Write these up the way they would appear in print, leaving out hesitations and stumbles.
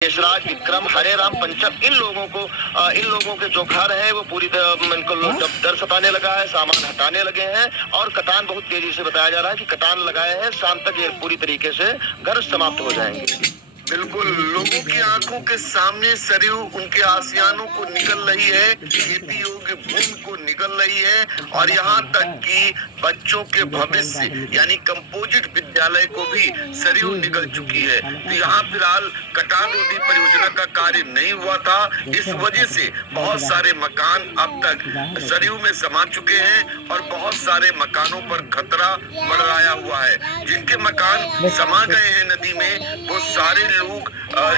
यशराज, विक्रम, हरे राम, पंचम, इन लोगों के जो घर है वो पूरी तरह जब डर सताने लगा है, सामान हटाने लगे हैं और कटान बहुत तेजी से बताया जा रहा है कि कटान लगाए हैं, शाम तक ये पूरी तरीके से घर समाप्त हो जाएंगे। बिल्कुल, लोगों की आंखों के सामने सरयू उनके आसियानों को निकल रही है, खेती योग्य भूमि को निकल रही है और यहाँ तक कि बच्चों के भविष्य यानी कंपोजिट विद्यालय को भी सरयू निकल चुकी है। तो यहाँ फिलहाल कटान रोधी परियोजना का कार्य नहीं हुआ था, इस वजह से बहुत सारे मकान अब तक सरयू में समा चुके हैं और बहुत सारे मकानों पर खतरा मंडराया हुआ है। जिनके मकान समा गए हैं नदी में, वो सारे लोग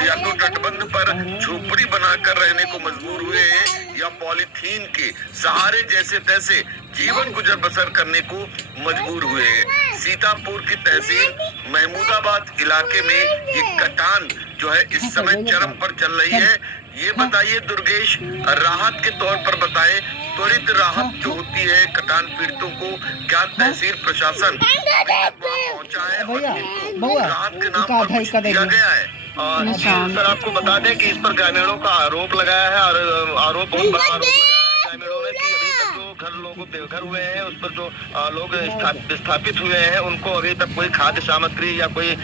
या तो तटबंध पर झोपड़ी बनाकर रहने को मजबूर हुए हैं या पॉलीथीन के सहारे जैसे तैसे जीवन गुजर बसर करने को मजबूर हुए हैं। सीतापुर की तहसील महमूदाबाद इलाके में ये कटान जो है इस समय चरम पर चल रही है। ये बताइए दुर्गेश, राहत के तौर पर बताएं, त्वरित राहत जो होती है कटान पीड़ितों को, क्या तहसील प्रशासन पहुंचा है और इनको राहत के नाम पर कुछ दिया गया है? सर, आपको बता दें कि इस पर ग्रामीणों का आरोप लगाया है और आरोप बहुत बड़ा आरोप लगाया है ग्रामीणों ने कि अभी तक जो घर लोगों बेघर हुए हैं, उस पर जो लोग विस्थापित हुए हैं, उनको अभी तक कोई खाद्य सामग्री या कोई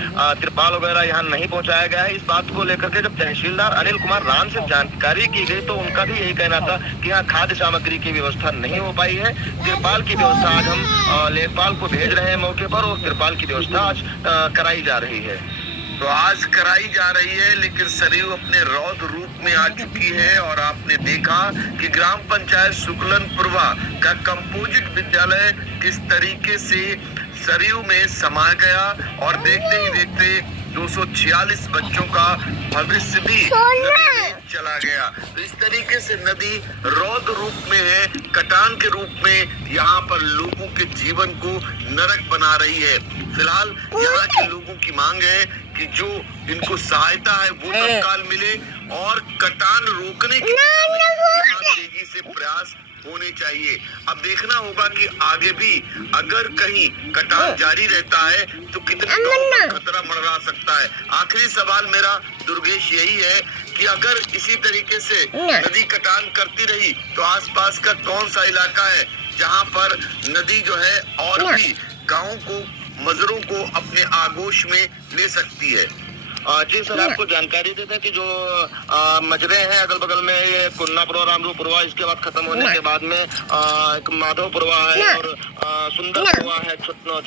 तिरपाल वगैरह यहाँ नहीं पहुँचाया गया है। इस बात को लेकर के जब तहसीलदार अनिल कुमार राम से जानकारी की गई तो उनका भी यही कहना था कि यहाँ खाद्य सामग्री की व्यवस्था नहीं हो पाई है। तिरपाल की व्यवस्था आज हम लेखपाल को भेज रहे हैं मौके पर और तिरपाल की व्यवस्था आज कराई जा रही है। तो आज कराई जा रही है, लेकिन सरयू अपने रौद्र रूप में आ चुकी है और आपने देखा कि ग्राम पंचायत शुक्लनपुरवा का कंपोजिट विद्यालय किस तरीके से सरयू में समा गया और देखते ही देखते 246 बच्चों का भविष्य भी नदी में चला गया। तो इस तरीके से नदी रौद्र रूप में है, कटान के रूप में यहाँ पर लोगों के जीवन को नरक बना रही है। फिलहाल यहाँ के लोगों की मांग है कि जो इनको सहायता है वो तत्काल मिले और कटान रोकने की तेजी से प्रयास होने चाहिए। अब देखना होगा कि आगे भी अगर कहीं कटान जारी रहता है तो कितने खतरा मंडरा सकता है। आखिरी सवाल मेरा दुर्गेश यही है कि अगर इसी तरीके से नदी कटान करती रही तो आसपास का कौन सा इलाका है जहां पर नदी जो है और भी गाँव को, मजरों को अपने आगोश में ले सकती है? जी सर, आपको जानकारी देते हैं कि जो मजरे हैं अगल बगल में, ये कुन्नापुरवा, रामरूपुरवा, इसके बाद खत्म होने के बाद में एक माधवपुरवा है और सुंदरपुरवा है, छोटा